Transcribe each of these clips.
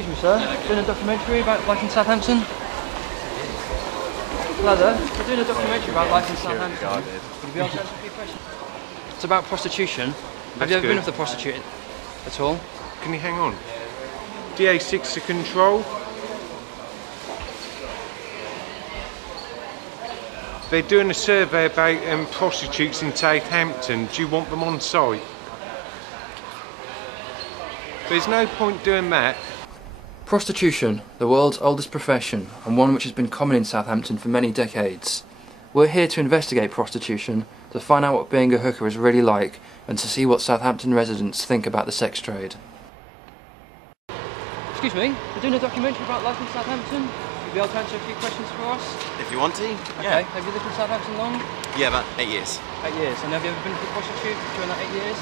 Excuse me, sir. Doing a documentary about life in Southampton? Hello there. We're doing a documentary about life in Southampton. Would you be able to answer a few questions? It's about prostitution. Have you ever been with a prostitute at all? Can you hang on? DA6 to control. They're doing a survey about prostitutes in Southampton. Do you want them on site? There's no point doing that. Prostitution, the world's oldest profession, and one which has been common in Southampton for many decades. We're here to investigate prostitution, to find out what being a hooker is really like, and to see what Southampton residents think about the sex trade. Excuse me, we're doing a documentary about life in Southampton. You'll be able to answer a few questions for us? If you want to, yeah. Okay, have you lived in Southampton long? Yeah, about 8 years. 8 years, and have you ever been with a prostitute during that 8 years?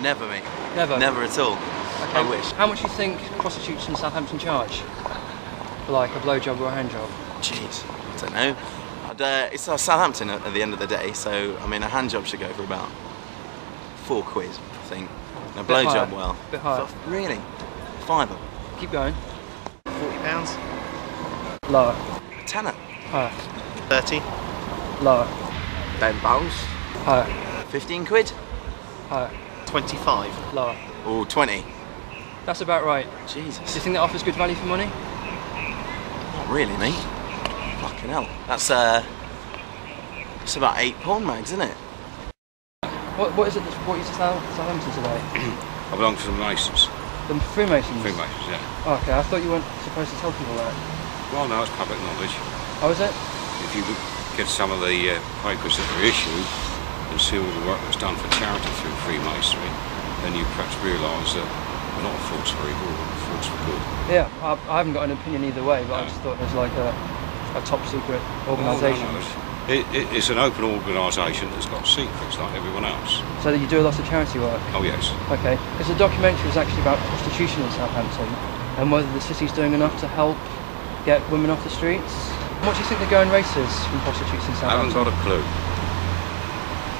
Never, mate. Never? Never at all. Okay. I wish. How much do you think prostitutes in Southampton charge? For like a blowjob or a handjob? Jeez, I don't know. It's Southampton at the end of the day, so I mean a handjob should go for about £4, I think. And a blowjob, well. Bit higher. Really? £5. Keep going. £40. Lower. A tenner. Higher. 30. Lower. £10. Higher. £15. Higher. 25. Lower. Or 20. That's about right. Jesus. Do you think that offers good value for money? Not really, mate. Fucking hell. That's it's about £8 mags, isn't it? What is it that's brought you to Southampton today? I belong to the Masons. The Freemasons? Freemasons, yeah. Oh, okay, I thought you weren't supposed to tell people that. Well, no, it's public knowledge. Oh, is it? If you get some of the papers that are issued and see all the work that's done for charity through Freemasonry, then you perhaps realise that we're not a force for evil, we're a force for good. Yeah, I haven't got an opinion either way, but I just thought it was like a top secret organisation. Well, no. It's an open organisation that's got secrets like everyone else. So that you do a lot of charity work? Oh, yes. Okay, because the documentary is actually about prostitution in Southampton and whether the city's doing enough to help get women off the streets. What do you think the going rate is from prostitutes in Southampton? I haven't got a clue.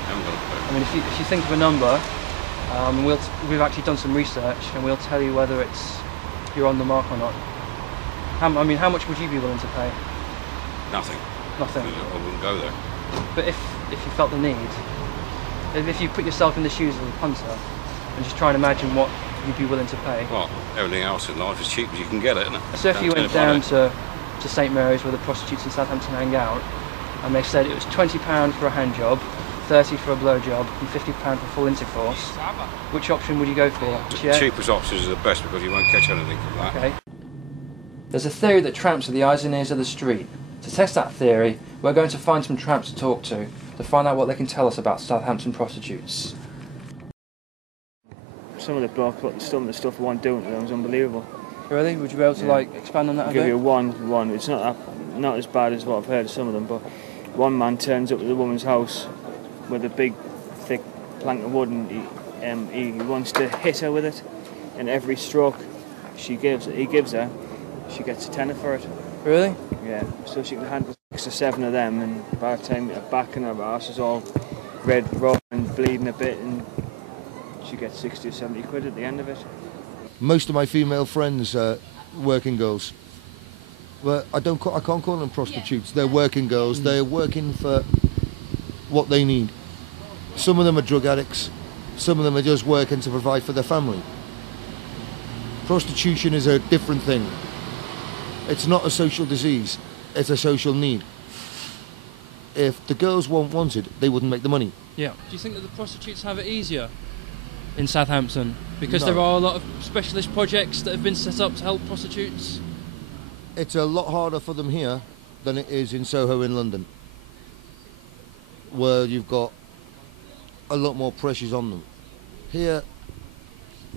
I mean, if you think of a number, we've actually done some research and we'll tell you whether you're on the mark or not. How much would you be willing to pay? Nothing. Nothing? I wouldn't go there. But if you felt the need, if you put yourself in the shoes of a punter and just try and imagine what you'd be willing to pay. Well, everything else in life is cheap as you can get it, isn't it? So if you went down to St Mary's where the prostitutes in Southampton hang out and they said it was £20 for a hand job, 30 for a blowjob and £50 for full intercourse, which option would you go for? The cheapest options are the best because you won't catch anything from that. Okay. There's a theory that tramps are the eyes and ears of the street. To test that theory, we're going to find some tramps to talk to find out what they can tell us about Southampton prostitutes. Some of the stuff one doing to them is unbelievable. Really? Would you be able to expand on that a bit? I'll give you one. It's not as bad as what I've heard of some of them, but one man turns up at the woman's house with a big, thick plank of wood, and he wants to hit her with it. And every stroke he gives her, she gets a tenner for it. Really? Yeah. So she can handle 6 or 7 of them, and by the time her back and her arse is all red, raw, and bleeding a bit, and she gets 60 or 70 quid at the end of it. Most of my female friends are working girls. Well, I can't call them prostitutes. They're working girls. They're working for what they need. Some of them are drug addicts. Some of them are just working to provide for their family. Prostitution is a different thing. It's not a social disease. It's a social need. If the girls weren't wanted, they wouldn't make the money. Yeah. Do you think that the prostitutes have it easier in Southampton? Because No. there are a lot of specialist projects that have been set up to help prostitutes? It's a lot harder for them here than it is in Soho in London, where you've got a lot more pressures on them. Here,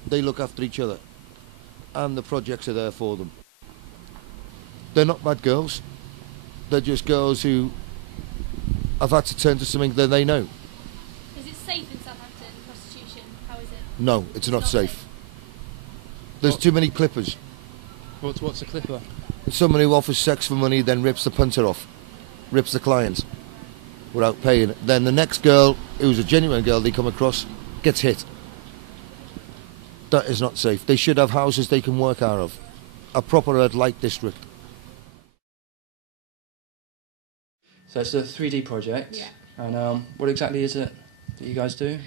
they look after each other, and the projects are there for them. They're not bad girls. They're just girls who have had to turn to something that they know. Is it safe in Southampton, prostitution? How is it? No, it's not safe. There's too many clippers. What's a clipper? Someone who offers sex for money then rips the punter off, rips the client without paying. Then the next girl, who's a genuine girl they come across, gets hit. That is not safe. They should have houses they can work out of. a proper red light district. So it's a 3D project. Yeah. And what exactly is it that you guys do?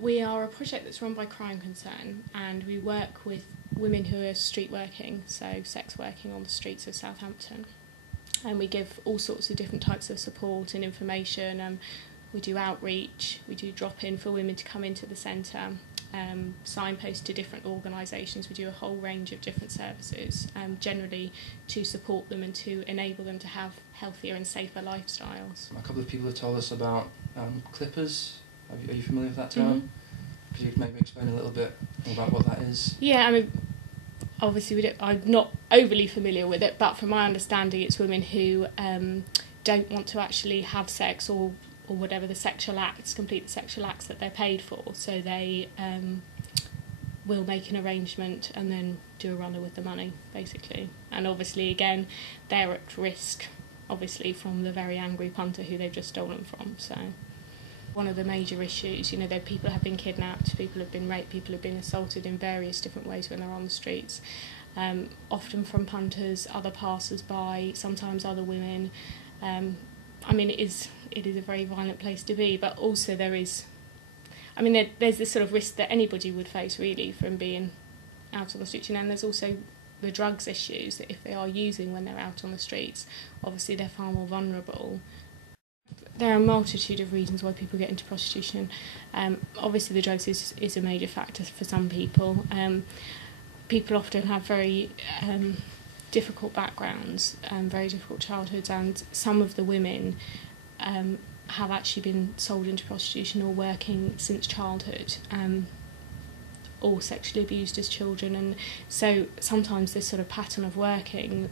We are a project that's run by Crime Concern, and we work with women who are street working, so sex working on the streets of Southampton. And we give all sorts of different types of support and information. We do outreach, we do drop-in for women to come into the centre, signpost to different organisations. We do a whole range of different services, generally to support them and to enable them to have healthier and safer lifestyles. A couple of people have told us about clippers. Are you familiar with that term? Mm-hmm. Could you maybe explain a little bit more about what that is? Yeah, I mean, obviously I'm not overly familiar with it, but from my understanding it's women who don't want to actually have sex or whatever the sexual acts, complete the sexual acts that they're paid for, so they will make an arrangement and then do a runner with the money, basically. And obviously, again, they're at risk, obviously, from the very angry punter who they've just stolen from. So one of the major issues, you know, that people have been kidnapped, people have been raped, people have been assaulted in various different ways when they're on the streets, often from punters, other passers-by, sometimes other women. I mean, it is a very violent place to be, but also there's this sort of risk that anybody would face, really, from being out on the streets. You know, and there's also the drugs issues, that if they are using when they're out on the streets, obviously they're far more vulnerable. There are a multitude of reasons why people get into prostitution. Obviously the drugs is a major factor for some people. People often have very difficult backgrounds, very difficult childhoods, and some of the women have actually been sold into prostitution or working since childhood, or sexually abused as children, and so sometimes this sort of pattern of working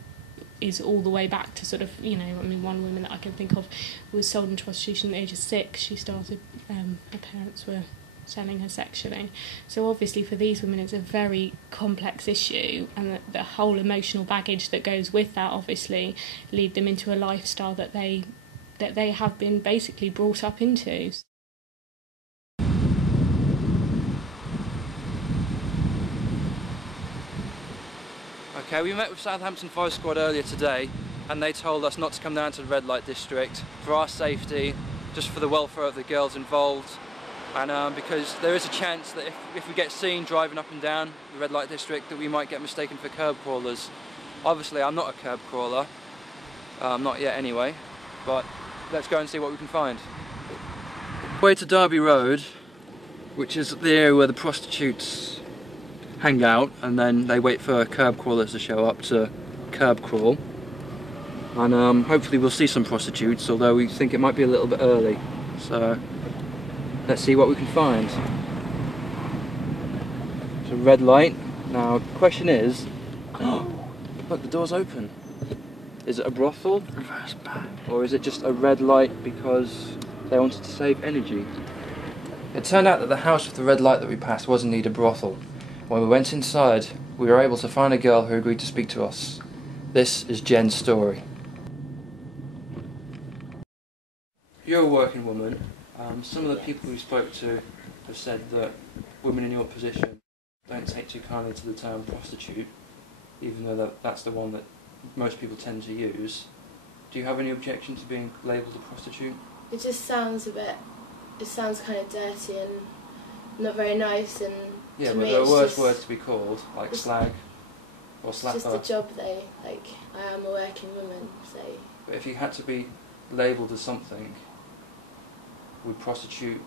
is all the way back to sort of, you know, I mean, one woman that I can think of was sold into prostitution at the age of 6. She started, her parents were selling her sexually. So obviously for these women it's a very complex issue, and the whole emotional baggage that goes with that obviously lead them into a lifestyle that they have been basically brought up into. Okay, we met with Southampton Fire Squad earlier today, and they told us not to come down to the red light district for our safety, just for the welfare of the girls involved, and because there is a chance that if we get seen driving up and down the red light district, that we might get mistaken for curb crawlers. Obviously I'm not a curb crawler, not yet anyway, but let's go and see what we can find. Way to Derby Road, which is the area where the prostitutes hang out, and then they wait for curb crawlers to show up to curb crawl. And hopefully we'll see some prostitutes, although we think it might be a little bit early. So let's see what we can find. It's a red light. Now the question is, look, the door's open. Is it a brothel? Reverse back. Or is it just a red light because they wanted to save energy? It turned out that the house with the red light that we passed was indeed a brothel. When we went inside, we were able to find a girl who agreed to speak to us. This is Jen's story. You're a working woman. Some of the people we spoke to have said that women in your position don't take too kindly to the term prostitute, even though that's the one that most people tend to use. Do you have any objection to being labelled a prostitute? It just sounds it sounds kind of dirty and not very nice, and yeah, to but me there are it's worse just, words to be called, like slag or slapper. It's just a job though, like I am a working woman, so... But if you had to be labelled as something, would prostitute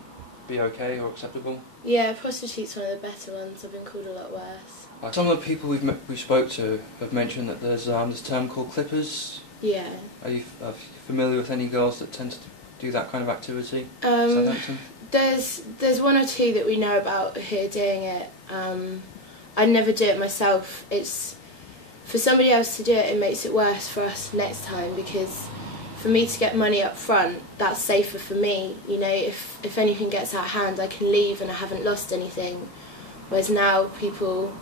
be okay or acceptable? Yeah, prostitute's one of the better ones. I've been called a lot worse. Like some of the people we spoke to have mentioned that there's this term called clippers. Yeah. Are you familiar with any girls that tend to do that kind of activity? There's one or two that we know about who are doing it. I'd never do it myself. It's for somebody else to do it. It makes it worse for us next time, because for me to get money up front, that's safer for me. You know, if anything gets out of hand, I can leave and I haven't lost anything. Whereas now people,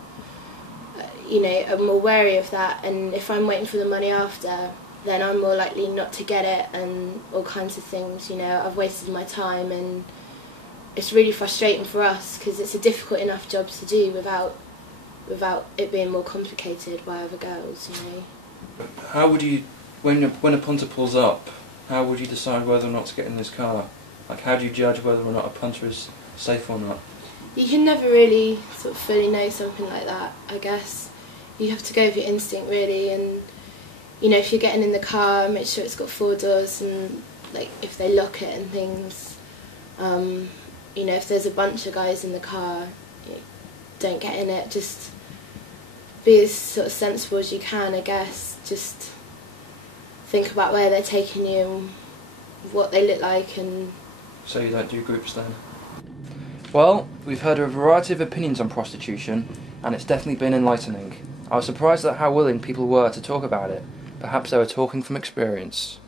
you know, are more wary of that, and if I'm waiting for the money after, then I'm more likely not to get it, and all kinds of things. You know, I've wasted my time, and it's really frustrating for us because it's a difficult enough job to do without without it being more complicated by other girls, you know. How would you, when a punter pulls up, how would you decide whether or not to get in this car? Like, how do you judge whether or not a punter is safe or not? You can never really sort of fully know something like that, I guess. You have to go with your instinct, really, and, you know, if you're getting in the car, make sure it's got 4 doors, and, like, if they lock it and things. You know, if there's a bunch of guys in the car, don't get in it. Just be as sort of sensible as you can, I guess. Just think about where they're taking you, what they look like, and... So you don't do groups then? Well, we've heard a variety of opinions on prostitution, and it's definitely been enlightening. I was surprised at how willing people were to talk about it. Perhaps they were talking from experience.